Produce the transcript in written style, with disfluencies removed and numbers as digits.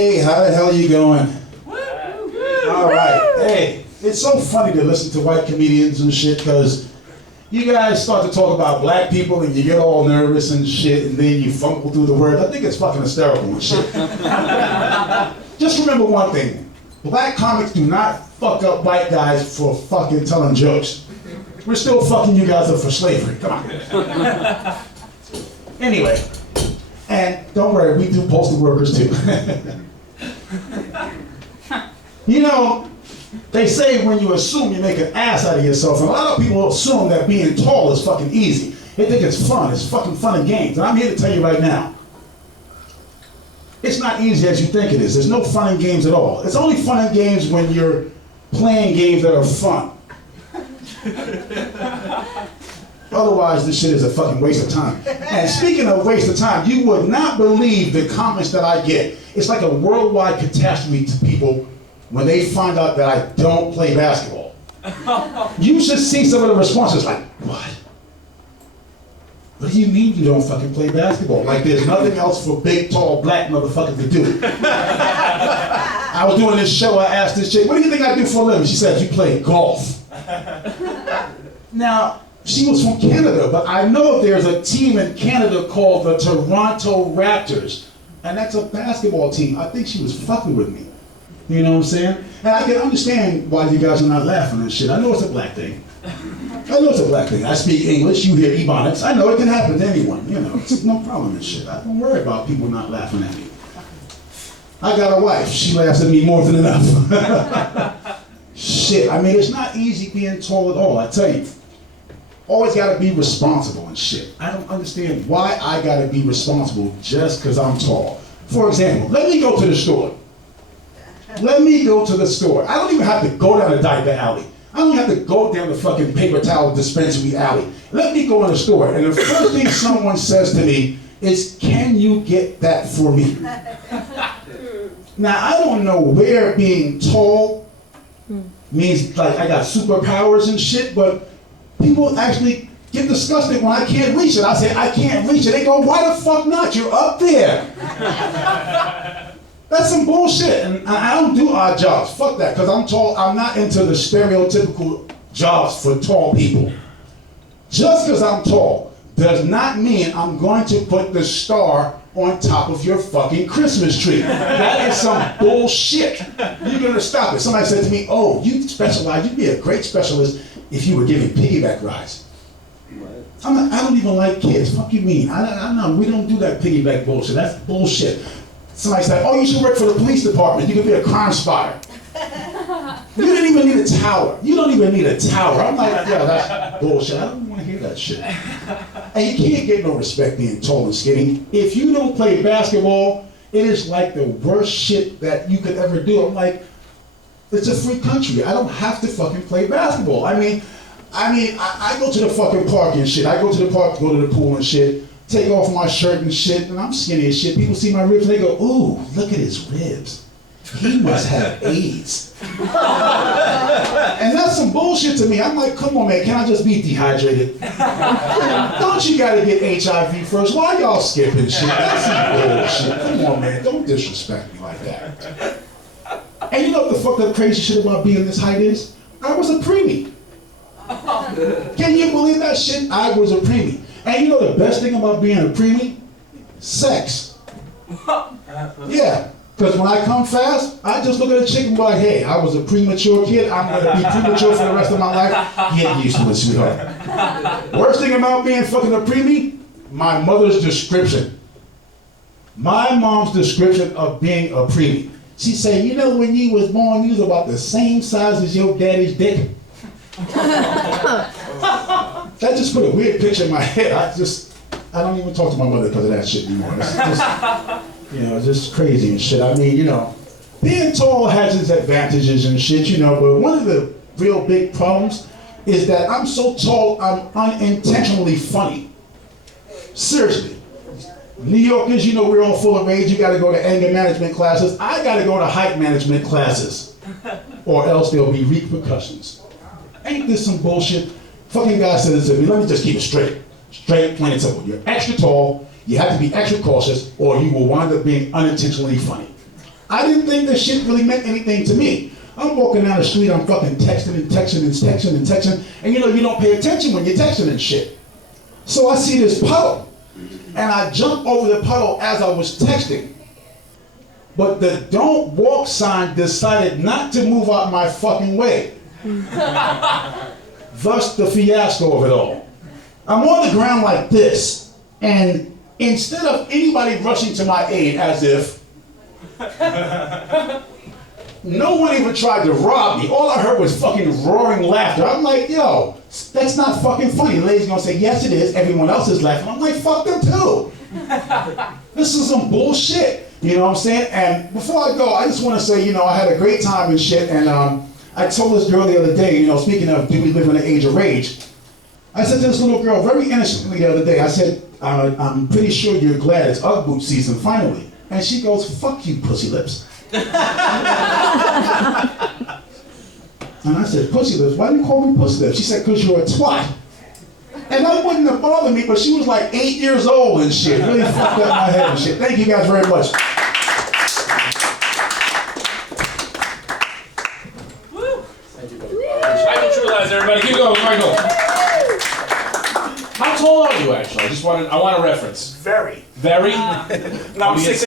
Hey, how the hell are you going? All right. Hey, it's so funny to listen to white comedians and shit because you guys start to talk about black people and you get all nervous and shit and then you fumble through the words. I think it's fucking hysterical and shit. Just remember one thing. Black comics do not fuck up white guys for fucking telling jokes. We're still fucking you guys up for slavery. Come on. Anyway, and don't worry, we do postal workers too. You know, they say when you assume you make an ass out of yourself, and a lot of people assume that being tall is fucking easy. They think it's fun, it's fucking fun and games. And I'm here to tell you right now, it's not easy as you think it is. There's no fun and games at all. It's only fun and games when you're playing games that are fun. Otherwise, this shit is a fucking waste of time. And speaking of waste of time, you would not believe the comments that I get. It's like a worldwide catastrophe to people when they find out that I don't play basketball. You should see some of the responses like, what? What do you mean you don't fucking play basketball? Like there's nothing else for big, tall, black motherfuckers to do. I was doing this show, I asked this chick, what do you think I do for a living? She said, you play golf. Now, she was from Canada, but I know there's a team in Canada called the Toronto Raptors, and that's a basketball team. I think she was fucking with me. You know what I'm saying? And I can understand why you guys are not laughing and shit. I know it's a black thing. I speak English, you hear Ebonics. I know it can happen to anyone, you know. It's no problem and shit. I don't worry about people not laughing at me. I got a wife, she laughs at me more than enough. Shit, I mean, it's not easy being tall at all, I tell you. Always gotta be responsible and shit. I don't understand why I gotta be responsible just because I'm tall. For example, let me go to the store. I don't even have to go down the diaper alley. I don't have to go down the fucking paper towel dispensary alley. Let me go in the store, and the first thing someone says to me is, can you get that for me? Now, I don't know where being tall means like I got superpowers and shit, but people actually get disgusted when I can't reach it. I say, I can't reach it. They go, why the fuck not? You're up there. That's some bullshit, and I don't do odd jobs. Fuck that, because I'm tall. I'm not into the stereotypical jobs for tall people. Just because I'm tall does not mean I'm going to put the star on top of your fucking Christmas tree. That is some bullshit. You're gonna stop it. Somebody said to me, oh, you specialize, you'd be a great specialist if you were giving piggyback rides. I don't even like kids. Fuck you mean? I know, we don't do that piggyback bullshit. That's bullshit. Somebody said, oh, you should work for the police department. You could be a crime spotter. You didn't even need a tower. You don't even need a tower. I'm like, yeah, that's bullshit. I don't want to hear that shit. And you can't get no respect being tall and skinny. If you don't play basketball, it is like the worst shit that you could ever do. I'm like, it's a free country. I don't have to fucking play basketball. I mean, I go to the fucking park and shit. I go to the park, go to the pool and shit. Take off my shirt and shit, and I'm skinny as shit. People see my ribs and they go, ooh, look at his ribs. He must have AIDS. And that's some bullshit to me. I'm like, come on, man, can I just be dehydrated? Don't you gotta get HIV first? Why y'all skipping shit? That's some bullshit. Come on, man, don't disrespect me like that. And you know what the fucked up crazy shit about being this height is? I was a preemie. Can you believe that shit? I was a preemie. And you know the best thing about being a preemie? Sex. Yeah, because when I come fast, I just look at a chick and be like, hey, I was a premature kid. I'm going to be premature for the rest of my life. Get used to it, sweetheart. Worst thing about being fucking a preemie? My mother's description. My mom's description of being a preemie. She said, you know, when you was born, you was about the same size as your daddy's dick. That just put a weird picture in my head. I don't even talk to my mother because of that shit anymore. It's just, you know, it's just crazy and shit. I mean, you know, being tall has its advantages and shit, you know, but one of the real big problems is that I'm so tall, I'm unintentionally funny. Seriously. New Yorkers, you know, we're all full of rage. You gotta go to anger management classes. I gotta go to height management classes, or else there'll be repercussions. Ain't this some bullshit? Fucking guy says to me, let me just keep it straight. Straight, plain and simple. You're extra tall, you have to be extra cautious, or you will wind up being unintentionally funny. I didn't think this shit really meant anything to me. I'm walking down the street, I'm fucking texting and texting and texting and texting, and you know, you don't pay attention when you're texting and shit. So I see this puddle, and I jump over the puddle as I was texting. But the don't walk sign decided not to move out my fucking way. Thus the fiasco of it all. I'm on the ground like this, and instead of anybody rushing to my aid as if, no one even tried to rob me. All I heard was fucking roaring laughter. I'm like, yo, that's not fucking funny. The lady's gonna say, yes it is. Everyone else is laughing. I'm like, fuck them too. This is some bullshit. You know what I'm saying? And before I go, I just want to say, you know, I had a great time and shit. And I told this girl the other day, you know, speaking of, do we live in an age of rage? I said to this little girl very innocently the other day, I said, I'm pretty sure you're glad it's Ugg boot season finally. And she goes, fuck you, pussy lips. And I said, pussy lips? Why do you call me pussy lips? She said, because you're a twat. And that wouldn't have bothered me, but she was like 8 years old and shit. Really fucked up my head and shit. Thank you guys very much. Woo. Thank you, buddy. Michael Trulyze, everybody. Keep going, Michael. How tall are you, actually? I want a reference. Very. Very? No, I'm 6'8".